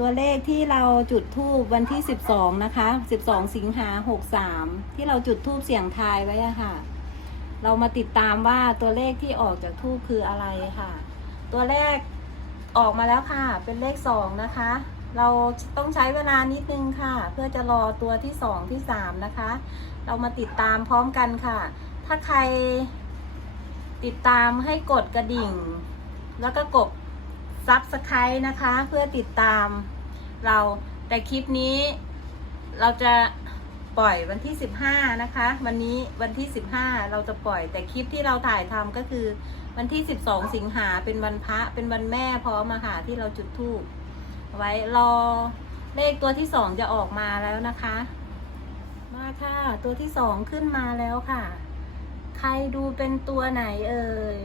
ตัวเลขที่เราจุดทูบวันที่ 12 นะคะ 12 สิงหา 63 ที่เราจุดทูบเสียงทายไว้อะค่ะ เรามาติดตามว่าตัวเลขที่ออกจากทูบคืออะไรค่ะ ตัวแรกออกมาแล้วค่ะ เป็นเลข 2 นะคะ เราต้องใช้เวลานิดนึงค่ะ เพื่อจะรอตัวที่ 2 ที่ 3 นะคะ เรามาติดตามพร้อมกันค่ะ ถ้าใครติดตามให้กดกระดิ่ง แล้วก็กด ซับสไครต์นะคะ เพื่อติดตามเราแต่คลิปนี้เราจะปล่อยวันที่ 15 นะคะ วันนี้วันที่ 15 เราจะปล่อยแต่คลิปที่เราถ่ายทำก็คือวันที่ 12 สิงหาเป็นวันพระเป็นวันแม่พร้อมมาหาที่เราจุดธูปไว้รอเลขตัวที่สองจะออกมาแล้วนะคะ มาค่ะ ตัวที่สองขึ้นมาแล้วค่ะ ใครดูเป็นตัวไหนเอ่ย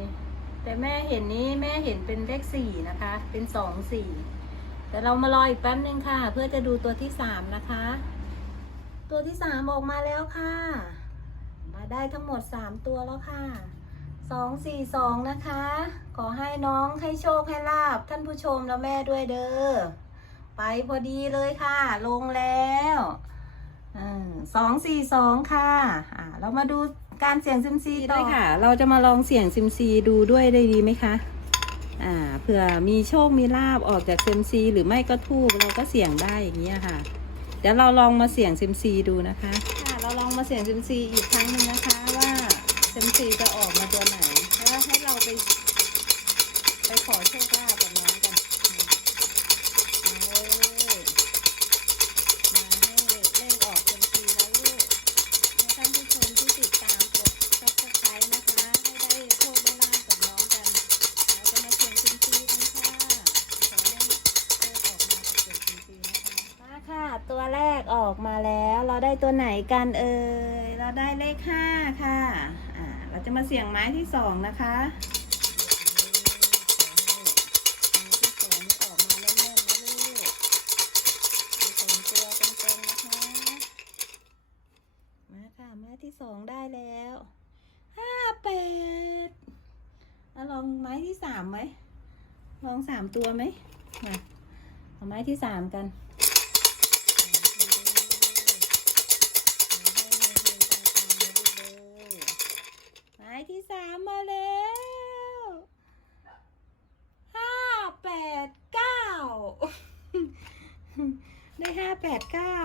เห็นนี้แม่เห็นเป็นเลขสี่นะคะ เป็นสองสี่แต่เรามารออีกแป๊บนึงค่ะ เพื่อจะดูตัวที่สามนะคะ ตัวที่สามออกมาแล้วค่ะ มาได้ทั้งหมดสามตัวแล้วค่ะสองสี่สองนะคะ ขอให้น้องให้โชคให้ลาบท่านผู้ชมและแม่ด้วยเด้อไปพอดีเลยค่ะ ลงแล้วสองสี่สองค่ะ อ่า เรามาดู การเสี่ยงซิมซีต่อค่ะ เราจะมาลองเสี่ยงซิมซีดูด้วยได้ดีไหมคะ อ่า เผื่อมีโชค มีลาบออกจากเซยมซีหรือไม่ก็ทูบเราก็เสี่ยงได้อย่างนี้ยค่ะ เดี๋ยวเราลองมาเสี่ยงเซยมซีดูนะคะ ค่ะ เราลองมาเสี่ยงเซยมซีอีกครั้งหนึ่งนะคะ ว่าเซยมซีจะออกมาตัวไหน แล้วให้เราไป ไปขอโชคลาภกับน้องกัน ตัวแรกออกมาแล้ว เราได้ตัวไหนกันเอ่ย เราได้เลขห้าค่ะ อ่า เราจะมาเสี่ยงไม้ที่สองนะคะไม้ที่สองต่ออกมแน่นๆนะลูกมีสองตัวตรงๆนะคะมาค่ะไม้ที่สองได้แล้วห้าแปดแล้วลองไม้ที่สามไหม ลองสามตัวไหมมาเอาไม้ที่สามกัน ได้ห้าแปดเก้า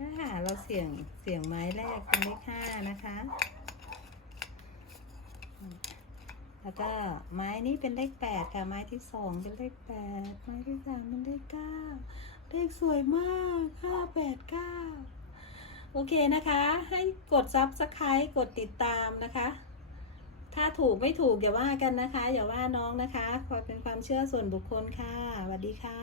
นะคะเราเสี่ยงเสี่ยงไม้แรกเป็นเลขห้านะคะ แล้วก็ไม้นี้เป็นเลขแปดค่ะ ไม้ที่สองเป็นเลขแปดไม้ที่สามเป็นเลขเก้าเลขสวยมากห้าแปดเก้าโอเคนะคะ ให้กดซับสไครต์กดติดตามนะคะ ถ้าถูกไม่ถูกอย่าว่ากันนะคะ อย่าว่าน้องนะคะขอเป็นความเชื่อส่วนบุคคลค่ะสวัสดีค่ะ